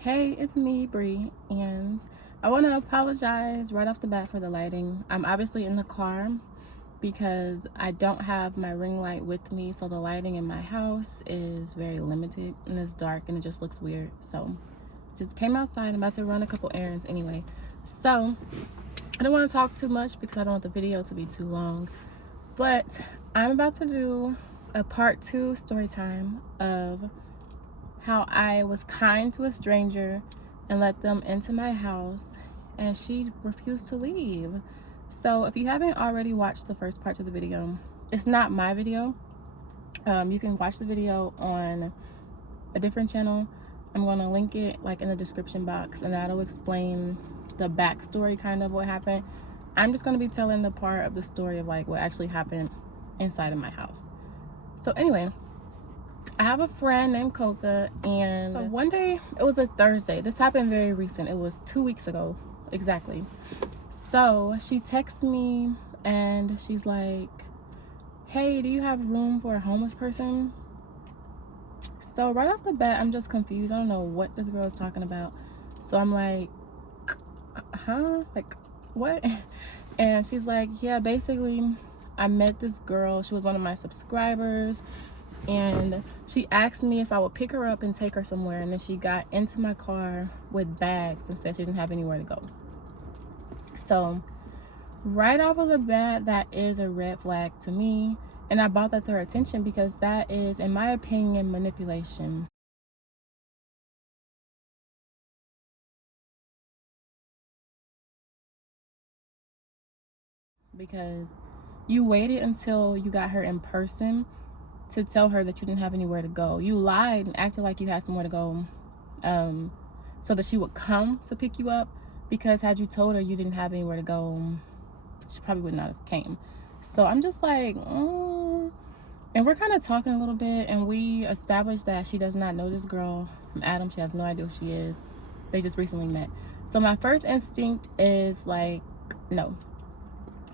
Hey, it's me, Bree, and I want to apologize right off the bat for the lighting. I'm obviously in the car because I don't have my ring light with me, so the lighting in my house is very limited and it's dark and it just looks weird. So, just came outside. I'm about to run a couple errands anyway. So, I don't want to talk too much because I don't want the video to be too long, but I'm about to do a part 2 story time of how I was kind to a stranger and let them into my house and she refused to leave. So if you haven't already watched the first part of the video, it's not my video. You can watch the video on a different channel. I'm going to link it like in the description box, and that'll explain the backstory, kind of what happened. I'm just going to be telling the part of the story of like what actually happened inside of my house. So anyway, I have a friend named Coca, and so one day, it was a Thursday. This happened very recent. It was 2 weeks ago, exactly. So she texts me and she's like, hey, do you have room for a homeless person? So right off the bat, I'm just confused. I don't know what this girl is talking about. So I'm like, huh? Like, what? And she's like, yeah, basically, I met this girl. She was one of my subscribers. And she asked me if I would pick her up and take her somewhere, and then she got into my car with bags and said she didn't have anywhere to go. So right off of the bat, that is a red flag to me, and I brought that to her attention because that is, in my opinion, manipulation. Because you waited until you got her in person to tell her that you didn't have anywhere to go. You lied and acted like you had somewhere to go, so that she would come to pick you up, because had you told her you didn't have anywhere to go, she probably would not have came. So I'm just like, and we're kind of talking a little bit, and we established that she does not know this girl from Adam. She has no idea who she is. They just recently met. So my first instinct is like, no,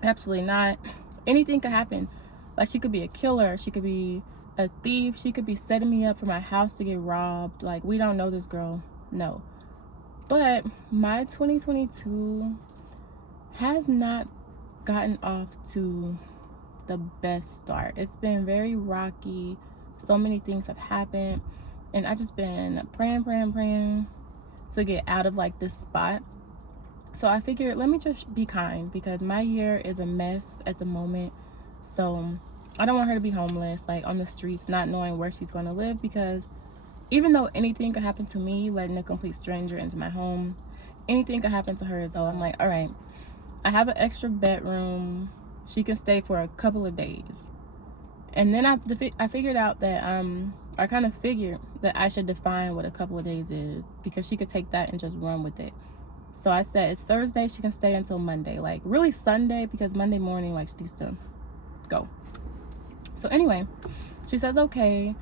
absolutely not. Anything could happen. Like, she could be a killer, she could be a thief, she could be setting me up for my house to get robbed. Like, we don't know this girl. No. But my 2022 has not gotten off to the best start. It's been very rocky. So many things have happened, and I just been praying to get out of like this spot. So I figured, let me just be kind, because my year is a mess at the moment. So I don't want her to be homeless, like on the streets, not knowing where she's going to live, because even though anything could happen to me, letting a complete stranger into my home, anything could happen to her as well. I'm like, all right, I have an extra bedroom. She can stay for a couple of days. And then I figured out that I kind of figured that I should define what a couple of days is, because she could take that and just run with it. So I said, it's Thursday, she can stay until Monday, like really Sunday, because Monday morning, like, she needs to go. So anyway, she says okay.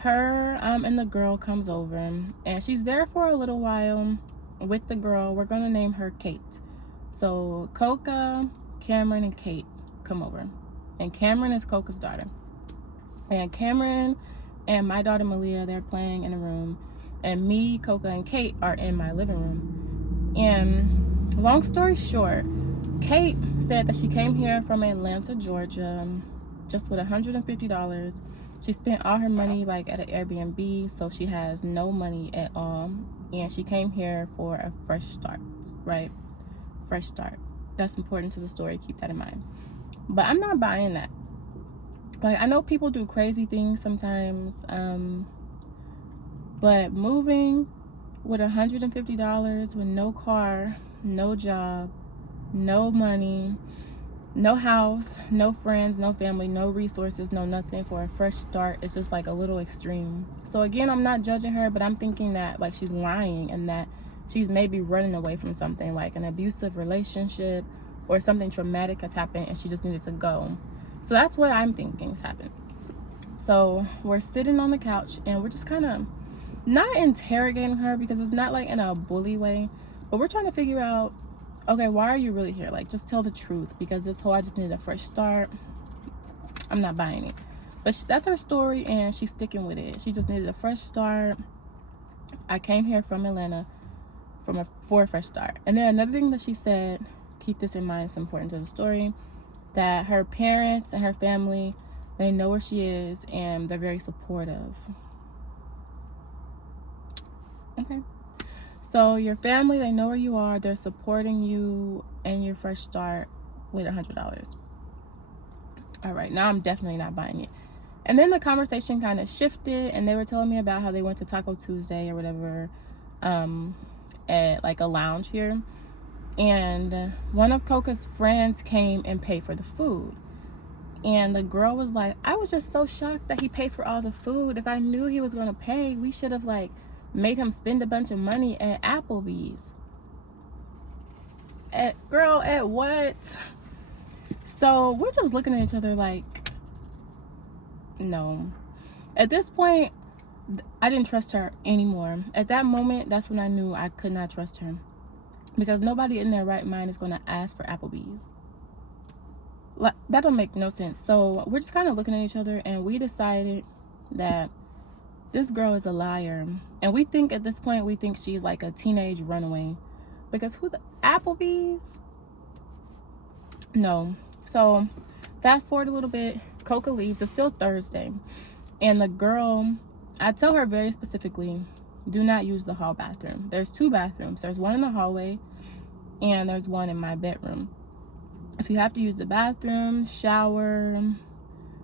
Her and the girl comes over, and she's there for a little while with the girl. We're gonna name her Kate. So Coca, Cameron, and Kate come over, and Cameron is Coca's daughter, and Cameron and my daughter Malia, they're playing in a room, and me, Coca, and Kate are in my living room. And long story short, Kate said that she came here from Atlanta, Georgia, just with $150. She spent all her money like at an Airbnb, so she has no money at all. And she came here for a fresh start, right? Fresh start. That's important to the story. Keep that in mind. But I'm not buying that. Like, I know people do crazy things sometimes, but moving with $150 with no car, no job, no money, no house, no friends, no family, no resources, no nothing, for a fresh start, it's just like a little extreme. So again, I'm not judging her, but I'm thinking that like she's lying, and that she's maybe running away from something, like an abusive relationship or something traumatic has happened and she just needed to go. So that's what I'm thinking has happened. So we're sitting on the couch and we're just kind of not interrogating her, because it's not like in a bully way, but we're trying to figure out, okay, why are you really here? Like, just tell the truth, because this whole I just needed a fresh start, I'm not buying it. But that's her story, and she's sticking with it. She just needed a fresh start. I came here from Atlanta for a fresh start. And then another thing that she said, keep this in mind, it's important to the story, that her parents and her family, they know where she is and they're very supportive. Okay. So your family, they know where you are, they're supporting you and your fresh start with $100. All right, now I'm definitely not buying it. And then the conversation kind of shifted, and they were telling me about how they went to Taco Tuesday or whatever, at like a lounge here. And one of Coca's friends came and paid for the food. And the girl was like, I was just so shocked that he paid for all the food. If I knew he was going to pay, we should have like made him spend a bunch of money at Applebee's. At what? So we're just looking at each other like, no. At this point, I didn't trust her anymore. At that moment, that's when I knew I could not trust her, because nobody in their right mind is going to ask for Applebee's. That don't make no sense. So we're just kind of looking at each other, and we decided that this girl is a liar. And we think at this point, we think she's like a teenage runaway, because who the Applebee's? No. So fast forward a little bit, Coca leaves. It's still Thursday, and the girl, I tell her very specifically, do not use the hall bathroom. There's 2 bathrooms. There's one in the hallway and there's one in my bedroom. If you have to use the bathroom, shower,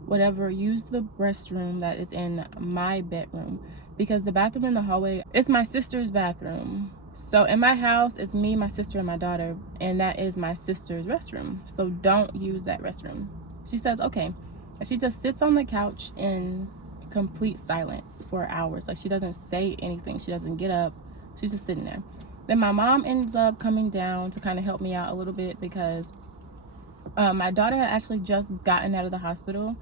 whatever, use the restroom that is in my bedroom, because the bathroom in the hallway, it's my sister's bathroom. So in my house, it's me, my sister, and my daughter, and that is my sister's restroom. So don't use that restroom. She says, okay. And she just sits on the couch in complete silence for hours. Like, she doesn't say anything. She doesn't get up. She's just sitting there. Then my mom ends up coming down to kind of help me out a little bit, because my daughter had actually just gotten out of the hospital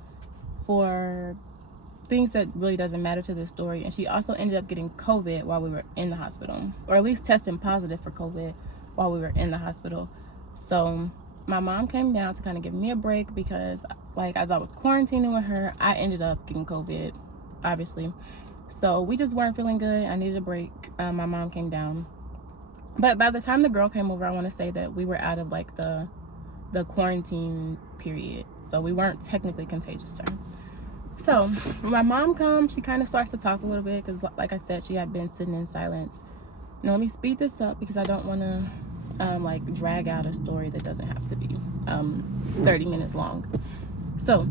for things that really doesn't matter to this story, and she also ended up getting COVID while we were in the hospital, or at least testing positive for COVID while we were in the hospital. So my mom came down to kind of give me a break, because like as I was quarantining with her, I ended up getting COVID, obviously. So we just weren't feeling good. I needed a break. My mom came down, but by the time the girl came over, I want to say that we were out of like the quarantine period, so we weren't technically contagious to her. So when my mom comes, she kind of starts to talk a little bit, because like I said, she had been sitting in silence. Now let me speed this up, because I don't want to like drag out a story that doesn't have to be 30 minutes long. So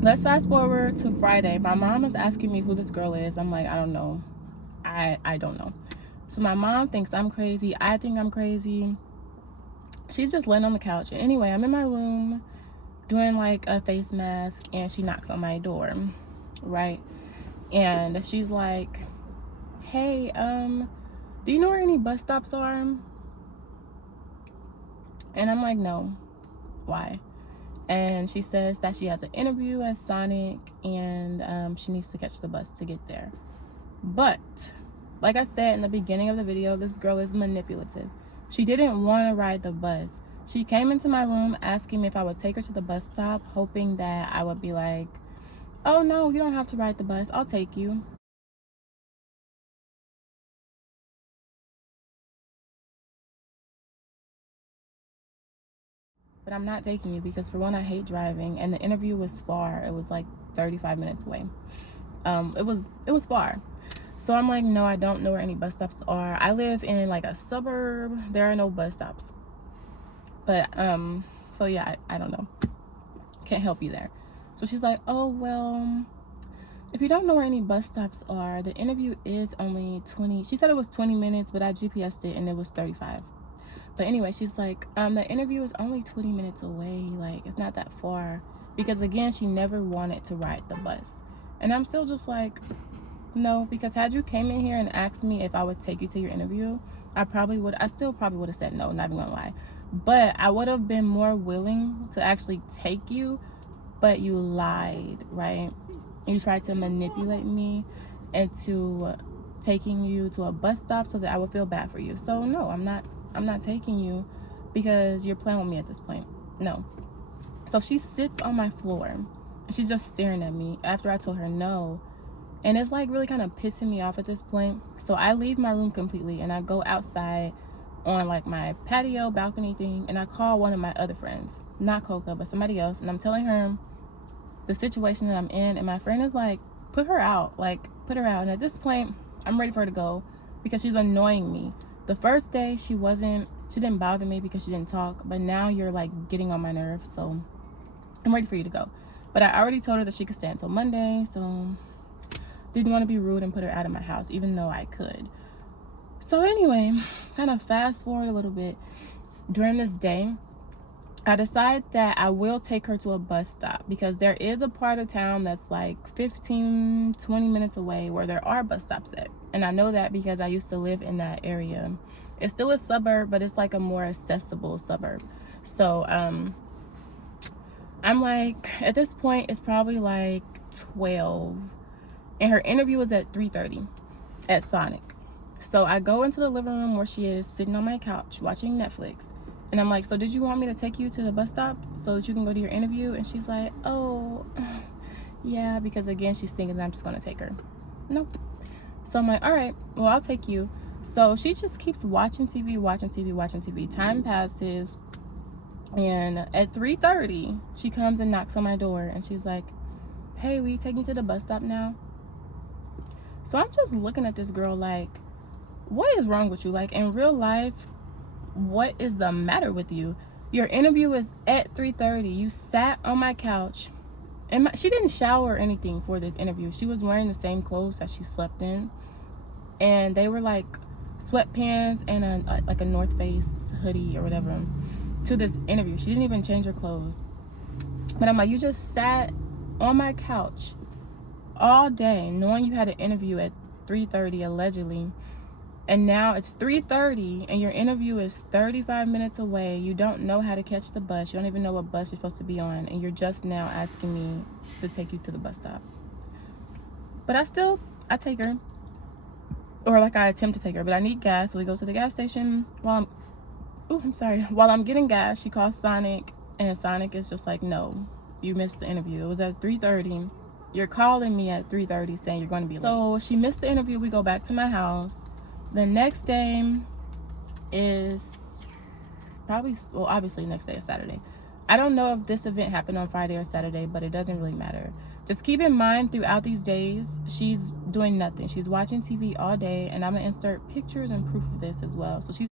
let's fast forward to Friday. My mom is asking me who this girl is. I'm like, I don't know. I don't know. So my mom thinks I'm crazy. I think I'm crazy. She's just laying on the couch. And anyway, I'm in my room doing like a face mask, and she knocks on my door, right? And she's like, hey, do you know where any bus stops are? And I'm like, no. Why? And she says that she has an interview at Sonic, and she needs to catch the bus to get there. But like I said in the beginning of the video, this girl is manipulative. She didn't want to ride the bus. She came into my room asking me if I would take her to the bus stop, hoping that I would be like, oh no, you don't have to ride the bus, I'll take you. But I'm not taking you, because for one, I hate driving, and the interview was far. It was like 35 minutes away. It was far. So I'm like, no, I don't know where any bus stops are. I live in like a suburb. There are no bus stops. But so yeah, I don't know. Can't help you there. So she's like, oh well, if you don't know where any bus stops are, the interview is only 20. She said it was 20 minutes, but I GPS'd it and it was 35. But anyway, she's like, the interview is only 20 minutes away. Like, it's not that far. Because again, she never wanted to ride the bus. And I'm still just like, no, because had you came in here and asked me if I would take you to your interview, I still probably would have said no, not even gonna lie. But I would have been more willing to actually take you, but you lied, right? You tried to manipulate me into taking you to a bus stop so that I would feel bad for you. So no, I'm not taking you, because you're playing with me at this point. No. So she sits on my floor and she's just staring at me after I told her no. And it's like really kind of pissing me off at this point. So I leave my room completely and I go outside on like my patio balcony thing, and I call one of my other friends, not Coca, but somebody else, and I'm telling her the situation that I'm in. And my friend is like, put her out, like put her out. And at this point, I'm ready for her to go because she's annoying me. The first day she didn't bother me because she didn't talk, but now you're like getting on my nerves, so I'm ready for you to go. But I already told her that she could stay until Monday, so didn't want to be rude and put her out of my house, even though I could. So anyway, kind of fast forward a little bit. During this day, I decide that I will take her to a bus stop because there is a part of town that's like 15-20 minutes away where there are bus stops at. And I know that because I used to live in that area. It's still a suburb, but it's like a more accessible suburb. So I'm like, at this point it's probably like 12, and her interview was at 3:30 at Sonic. So I go into the living room where she is sitting on my couch watching Netflix, and I'm like, so did you want me to take you to the bus stop so that you can go to your interview? And she's like, oh yeah, because again she's thinking that I'm just gonna take her. Nope. So I'm like, all right, well, I'll take you. So she just keeps watching TV. Time passes, and at 3:30 she comes and knocks on my door, and she's like, hey, will you take me to the bus stop now? So I'm just looking at this girl like, what is wrong with you? Like, in real life, what is the matter with you? Your interview is at 3:30. You sat on my couch, and she didn't shower or anything for this interview. She was wearing the same clothes that she slept in, and they were like sweatpants and like a North Face hoodie or whatever to this interview. She didn't even change her clothes. But I'm like, you just sat on my couch all day knowing you had an interview at 3:30 allegedly, and now it's 3:30 and your interview is 35 minutes away. You don't know how to catch the bus. You don't even know what bus you're supposed to be on, and you're just now asking me to take you to the bus stop. But I take her, or like I attempt to take her, but I need gas, so we go to the gas station. While I'm getting gas, she calls Sonic, and Sonic is just like, no, you missed the interview. It was at 3:30. You're calling me at 3:30 saying you're going to be late. So she missed the interview. We go back to my house. The next day is probably, well, obviously next day is Saturday. I don't know if this event happened on Friday or Saturday, but it doesn't really matter. Just keep in mind, throughout these days, she's doing nothing. She's watching TV all day, and I'm gonna insert pictures and proof of this as well. So she's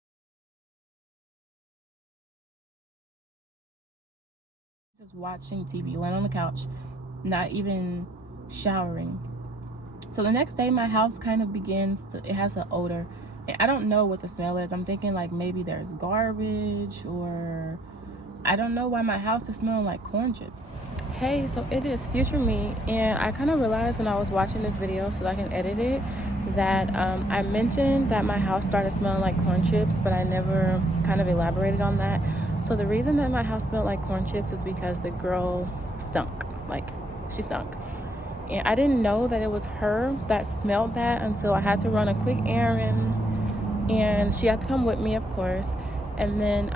just watching TV, laying on the couch, not even showering. So the next day, my house kind of it has an odor. And I don't know what the smell is. I'm thinking like maybe there's garbage, or I don't know why my house is smelling like corn chips. Hey, so it is future me, and I kind of realized when I was watching this video so that I can edit it that I mentioned that my house started smelling like corn chips, but I never kind of elaborated on that. So the reason that my house smelled like corn chips is because the girl stunk. Like, she stunk. And I didn't know that it was her that smelled bad until I had to run a quick errand, and she had to come with me, of course. And then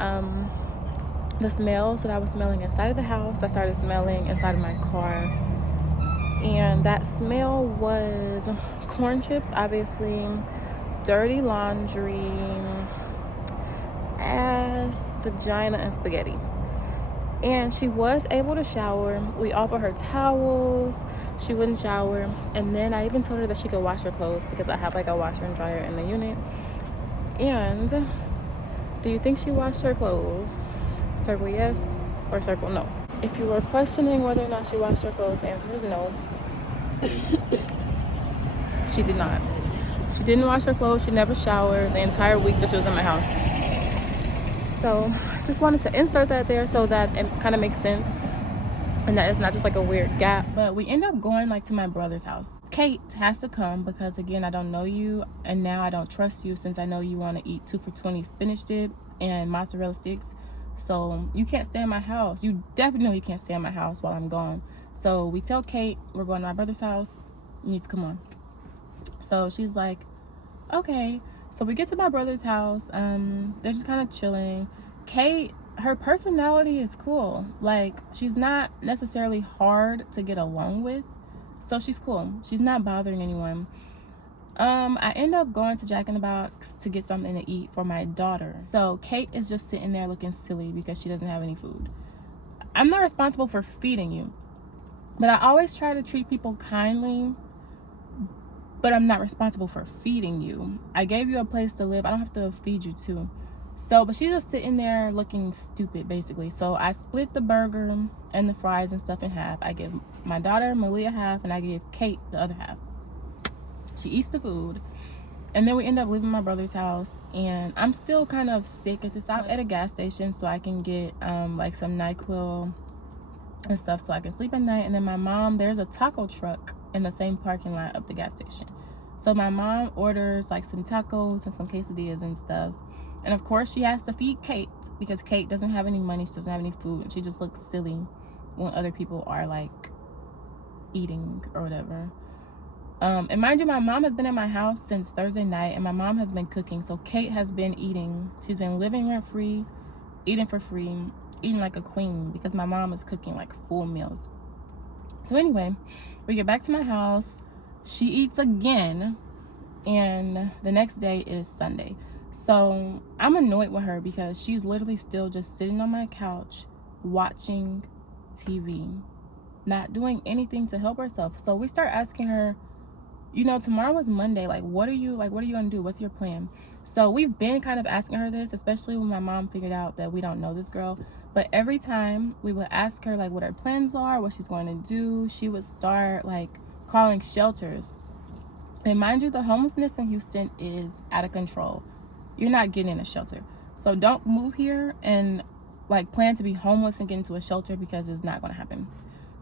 the smells that I was smelling inside of the house, I started smelling inside of my car, and that smell was corn chips, obviously, dirty laundry, ass, vagina, and spaghetti. And she was able to shower. We offered her towels. She wouldn't shower. And then I even told her that she could wash her clothes because I have like a washer and dryer in the unit. And do you think she washed her clothes? Circle yes or circle no. If you were questioning whether or not she washed her clothes, the answer is no. She did not. She didn't wash her clothes. She never showered the entire week that she was in my house. So I just wanted to insert that there so that it kind of makes sense and that it's not just like a weird gap. But we end up going like to my brother's house. Kate has to come because again, I don't know you, and now I don't trust you since I know you want to eat 2 for $20 spinach dip and mozzarella sticks. So you can't stay in my house. You definitely can't stay in my house while I'm gone. So we tell Kate we're going to my brother's house. You need to come on. So she's like, okay. So we get to my brother's house. They're just kind of chilling. Kate, her personality is cool. Like, she's not necessarily hard to get along with. So she's cool. She's not bothering anyone. I end up going to Jack in the Box to get something to eat for my daughter. So Kate is just sitting there looking silly because she doesn't have any food. I'm not responsible for feeding you, but I always try to treat people kindly, but I'm not responsible for feeding you. I gave you a place to live. I don't have to feed you too. So, but she's just sitting there looking stupid, basically. So I split the burger and the fries and stuff in half. I give my daughter, Malia, half, and I give Kate the other half. She eats the food, and then we end up leaving my brother's house, and I'm still kind of sick at this time. At a gas station so I can get like some NyQuil and stuff so I can sleep at night. And then my mom, there's a taco truck in the same parking lot of the gas station. So my mom orders like some tacos and some quesadillas and stuff. And of course she has to feed Kate because Kate doesn't have any money, she doesn't have any food, and she just looks silly when other people are like eating or whatever. And mind you, my mom has been in my house since Thursday night, and my mom has been cooking. So Kate has been eating. She's been living rent free, eating for free, eating like a queen because my mom is cooking like full meals. So anyway, we get back to my house. She eats again, and the next day is Sunday. So I'm annoyed with her because she's literally still just sitting on my couch watching TV, not doing anything to help herself. So we start asking her, you know, tomorrow is Monday. Like, what are you gonna do? What's your plan? So we've been kind of asking her this, especially when my mom figured out that we don't know this girl. But every time we would ask her like what her plans are, what she's going to do, she would start like calling shelters. And mind you, the homelessness in Houston is out of control. You're not getting in a shelter. So don't move here and like plan to be homeless and get into a shelter because it's not going to happen.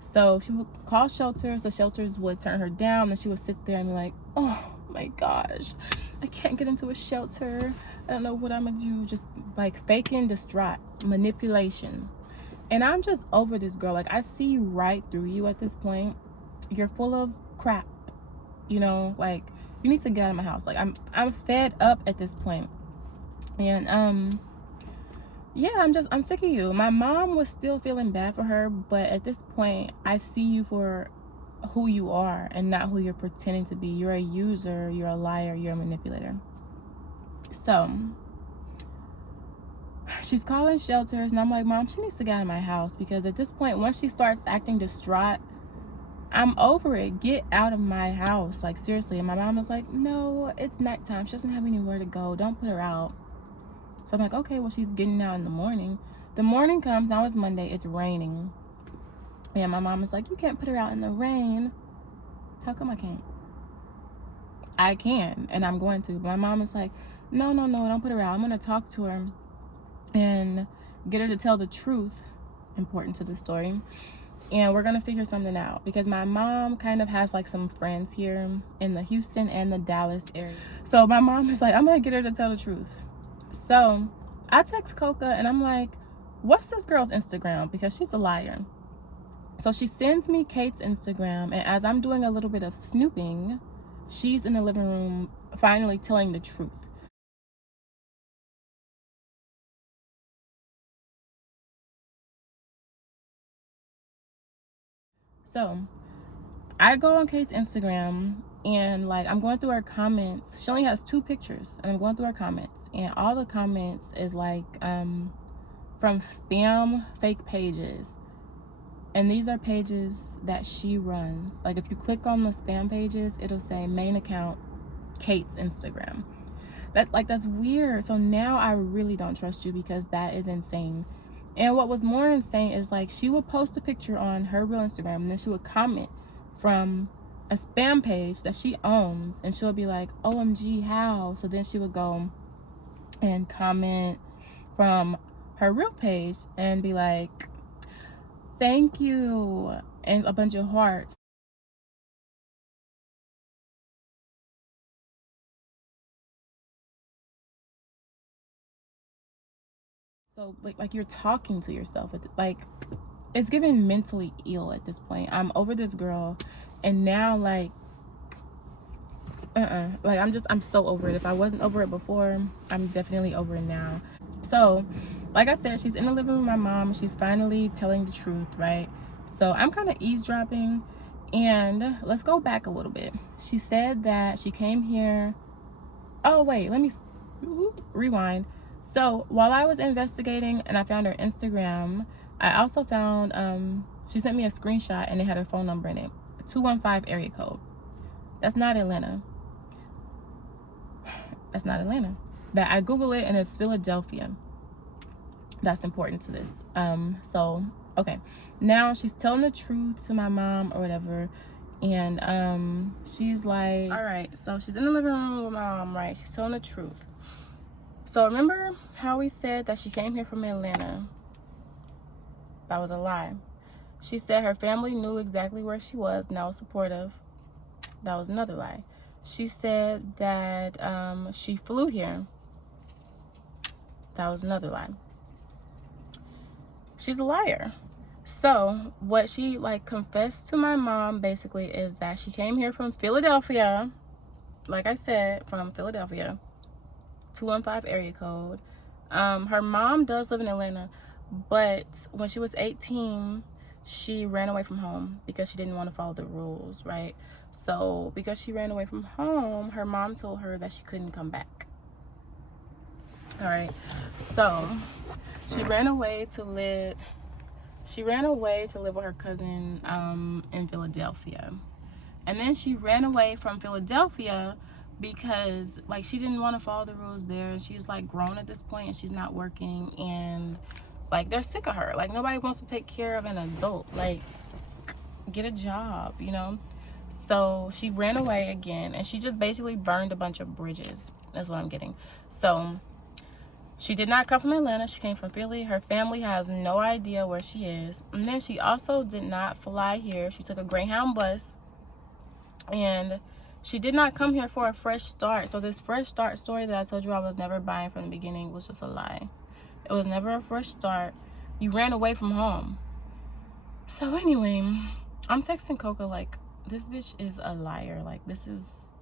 So she would call shelters. The shelters would turn her down, and she would sit there and be like, oh my gosh, I can't get into a shelter. I don't know what I'm gonna do. Just like faking distraught, manipulation. And I'm just over this girl. Like, I see right through you at this point. You're full of crap, you know, like you need to get out of my house. Like I'm fed up at this point. And yeah, I'm sick of you. My mom was still feeling bad for her, but at this point I see you for who you are and not who you're pretending to be. You're a user, you're a liar, you're a manipulator. So she's calling shelters, and I'm like, Mom, she needs to get out of my house, because at this point, once she starts acting distraught, I'm over it. Get out of my house, like seriously. And my mom was like, no, it's nighttime, she doesn't have anywhere to go, don't put her out. So I'm like, okay, well, she's getting out in the morning. The morning comes, now it's Monday, it's raining. And my mom is like, you can't put her out in the rain. How come I can't? I can, and I'm going to. My mom is like, no, don't put her out. I'm going to talk to her and get her to tell the truth, important to the story. And we're going to figure something out, because my mom kind of has like some friends here in the Houston and the Dallas area. So my mom is like, I'm going to get her to tell the truth. So I text Coca and I'm like, what's this girl's Instagram? Because she's a liar. So she sends me Kate's Instagram, and as I'm doing a little bit of snooping, she's in the living room finally telling the truth. So I go on Kate's Instagram, and like I'm going through her comments. She only has 2 pictures, and I'm going through her comments, and all the comments is like from spam fake pages. And these are pages that she runs. Like if you click on the spam pages, it'll say main account Kate's Instagram. That's weird. So now I really don't trust you, because that is insane. And what was more insane is like she would post a picture on her real Instagram, and then she would comment from a spam page that she owns, and she'll be like, OMG, how? So then she would go and comment from her real page and be like, thank you, and a bunch of hearts. So like you're talking to yourself. Like it's giving mentally ill at this point. I'm over this girl, and now like like I'm so over it. If I wasn't over it before, I'm definitely over it now. So like I said, she's in the living room with my mom. She's finally telling the truth, right? So I'm kind of eavesdropping, And let's go back a little bit. She said that she came here. Oh, wait, let me rewind. So while I was investigating and I found her Instagram, I also found, she sent me a screenshot and it had her phone number in it. 215 area code. That's not Atlanta. That's not Atlanta. That I Google it and it's Philadelphia. That's important to this. So, okay. Now she's telling the truth to my mom or whatever. And she's like, all right, so she's in the living room with my mom, right? She's telling the truth. So remember how we said that she came here from Atlanta? That was a lie. She said her family knew exactly where she was and that was supportive. That was another lie. She said that she flew here. That was another lie. She's a liar. So what she like confessed to my mom basically is that she came here from Philadelphia. Like I said, from Philadelphia. 215 area code. Her mom does live in Atlanta, but when she was 18, she ran away from home because she didn't want to follow the rules, right? So because she ran away from home, her mom told her that she couldn't come back. All right. So she ran away to live with her cousin in Philadelphia. And then she ran away from Philadelphia because like she didn't want to follow the rules there, and she's like grown at this point and she's not working, and like they're sick of her. Like nobody wants to take care of an adult. Like get a job, you know? So she ran away again and she just basically burned a bunch of bridges. That's what I'm getting. So she did not come from Atlanta. She came from Philly. Her family has no idea where she is. And then she also did not fly here. She took a Greyhound bus. And she did not come here for a fresh start. So this fresh start story that I told you I was never buying from the beginning was just a lie. It was never a fresh start. You ran away from home. So anyway, I'm texting Coca like, this bitch is a liar. Like this is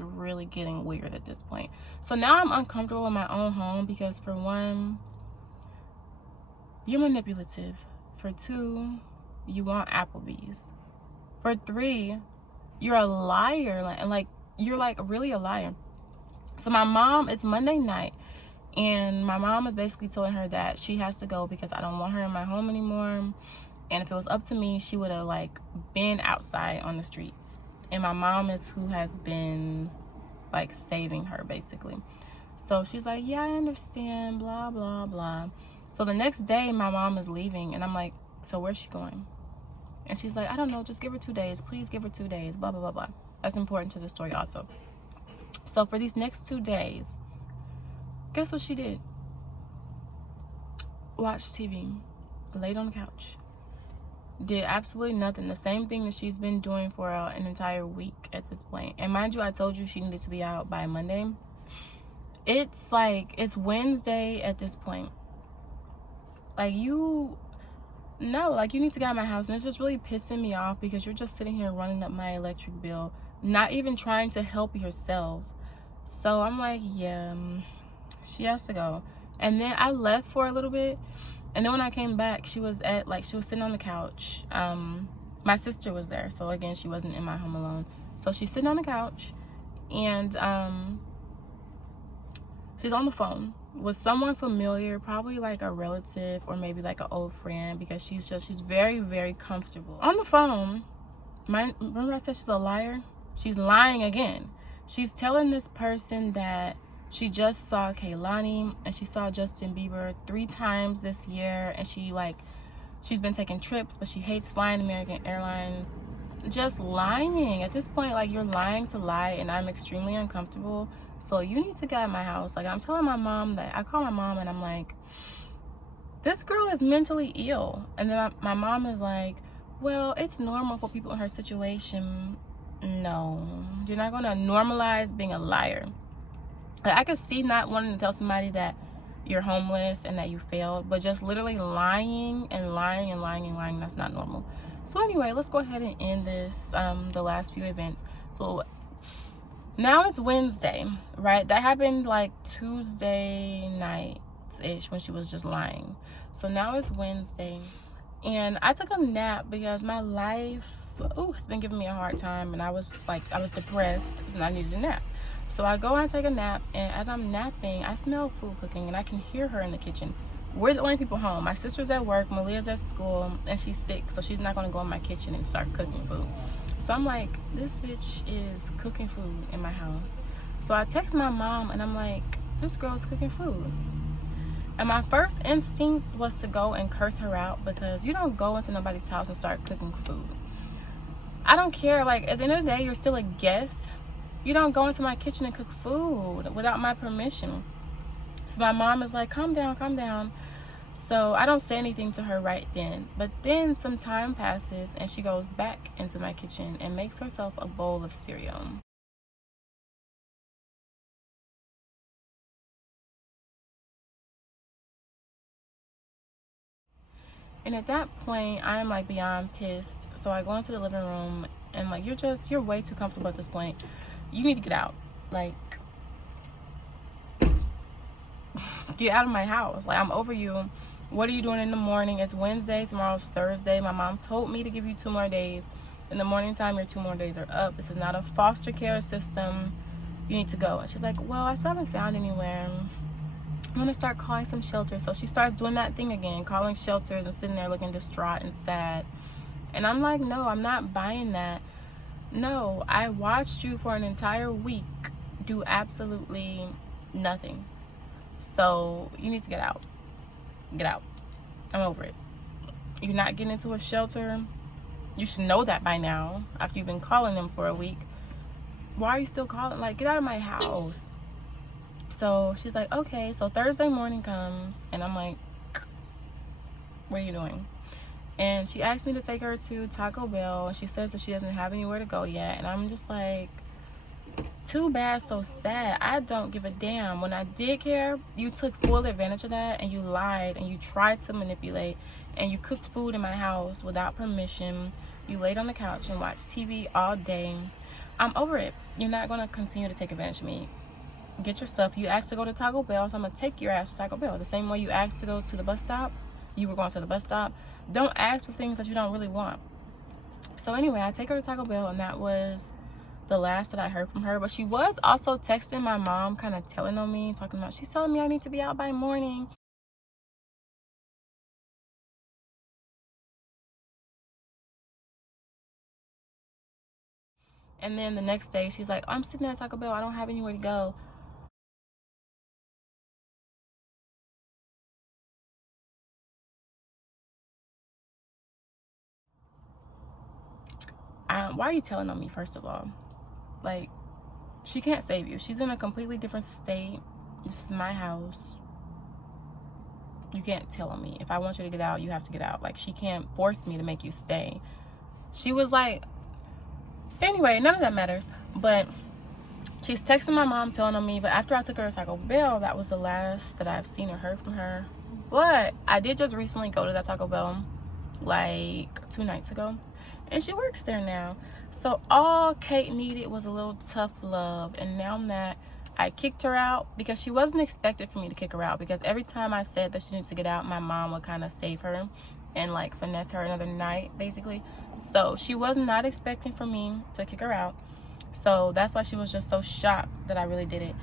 really getting weird at this point. So now I'm uncomfortable in my own home because for one, you're manipulative. For two, you want Applebee's. For three, you're a liar. And like you're like really a liar. So my mom, it's Monday night, and my mom is basically telling her that she has to go because I don't want her in my home anymore. And if it was up to me, she would have like been outside on the streets. And my mom is who has been like saving her basically. So she's like, yeah, I understand, blah, blah, blah. So the next day my mom is leaving and I'm like, so where's she going? And she's like, I don't know, just give her 2 days. Please give her 2 days, blah, blah, blah, blah. That's important to the story also. So for these next 2 days, guess what she did? Watched TV, laid on the couch. Did absolutely nothing. The same thing that she's been doing for an entire week at this point. And mind you, I told you she needed to be out by Monday. It's like, it's Wednesday at this point. Like you need to get out of my house. And it's just really pissing me off because you're just sitting here running up my electric bill, not even trying to help yourself. So I'm like, yeah, she has to go. And then I left for a little bit. And then when I came back, she was sitting on the couch. My sister was there. So again, she wasn't in my home alone. So she's sitting on the couch and she's on the phone with someone familiar, probably like a relative or maybe like an old friend, because she's very, very comfortable. On the phone, remember I said she's a liar? She's lying again. She's telling this person that she just saw Kehlani and she saw Justin Bieber 3 times this year, and she's been taking trips, but she hates flying American Airlines. Just lying. At this point, like, you're lying to lie, and I'm extremely uncomfortable. So you need to get out of my house. Like, I'm telling my mom that I call my mom and I'm like, this girl is mentally ill. And then my mom is like, well, it's normal for people in her situation. No, you're not going to normalize being a liar. I could see not wanting to tell somebody that you're homeless and that you failed, but just literally lying and lying and lying and lying, that's not normal. So anyway, let's go ahead and end this, the last few events. So now it's Wednesday, right? That happened like Tuesday night-ish when she was just lying. So now it's Wednesday. And I took a nap because my life, it's been giving me a hard time, and I was depressed and I needed a nap. So I go and take a nap, and as I'm napping, I smell food cooking, and I can hear her in the kitchen. We're the only people home. My sister's at work, Malia's at school, and she's sick, so she's not going to go in my kitchen and start cooking food. So I'm like, this bitch is cooking food in my house. So I text my mom, and I'm like, this girl's cooking food. And my first instinct was to go and curse her out, because you don't go into nobody's house and start cooking food. I don't care. Like, at the end of the day, you're still a guest. You don't go into my kitchen and cook food without my permission. So my mom is like, calm down, calm down. So I don't say anything to her right then. But then some time passes, and she goes back into my kitchen and makes herself a bowl of cereal. And at that point, I'm like beyond pissed. So I go into the living room, and like, you're way too comfortable at this point. You need to get out. Like, get out of my house. Like, I'm over you. What are you doing in the morning? It's Wednesday, tomorrow's Thursday. My mom told me to give you 2 more days. In the morning time, your 2 more days are up. This is not a foster care system. You need to go. And she's like, well, I still haven't found anywhere. I'm gonna start calling some shelters. So she starts doing that thing again, calling shelters and sitting there looking distraught and sad. And I'm like, no, I'm not buying that. No, I watched you for an entire week do absolutely nothing. So you need to get out. Get out. I'm over it. You're not getting into a shelter. You should know that by now, after you've been calling them for a week. Why are you still calling? Like, get out of my house. So she's like, okay. So Thursday morning comes, and I'm like, what are you doing? And she asked me to take her to Taco Bell, and she says that she doesn't have anywhere to go yet. And I'm just like, too bad, so sad. I don't give a damn. When I did care, you took full advantage of that, and you lied, and you tried to manipulate, and you cooked food in my house without permission. You laid on the couch and watched TV all day. I'm over it. You're not going to continue to take advantage of me. Get your stuff. You asked to go to Taco Bell, so I'm going to take your ass to Taco Bell. The same way you asked to go to the bus stop, you were going to the bus stop. Don't ask for things that you don't really want. So anyway, I take her to Taco Bell, and that was the last that I heard from her. But she was also texting my mom, kind of telling on me, talking about, she's telling me I need to be out by morning. And then the next day, she's like, oh, I'm sitting at Taco Bell, I don't have anywhere to go. Why are you telling on me, first of all? Like, she can't save you. She's in a completely different state. This is my house. You can't tell on me. If I want you to get out, you have to get out. Like, she can't force me to make you stay. She was like, anyway, none of that matters. But she's texting my mom, telling on me. But after I took her to Taco Bell, that was the last that I've seen or heard from her. But I did just recently go to that Taco Bell, like 2 nights ago, and she works there now. So all Kate needed was a little tough love. And now that I kicked her out, because she wasn't expected for me to kick her out, because every time I said that she needed to get out, my mom would kind of save her and like finesse her another night, basically. So she was not expecting for me to kick her out. So that's why she was just so shocked that I really did it.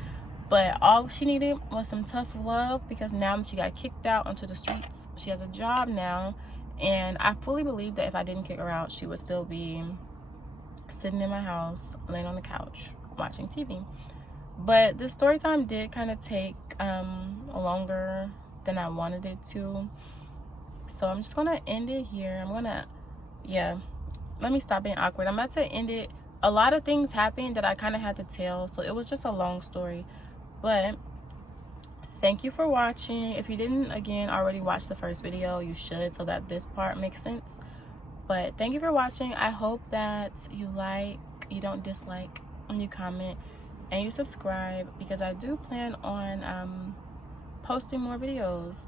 But all she needed was some tough love, because now that she got kicked out onto the streets, she has a job now. And I fully believe that if I didn't kick her out, she would still be sitting in my house, laying on the couch, watching TV. But this story time did kind of take longer than I wanted it to. So I'm just going to end it here. Let me stop being awkward. I'm about to end it. A lot of things happened that I kind of had to tell, so it was just a long story. But thank you for watching. If you didn't, again, already watch the first video, you should, so that this part makes sense. But thank you for watching. I hope that you like, you don't dislike, and you comment, and you subscribe, because I do plan on posting more videos.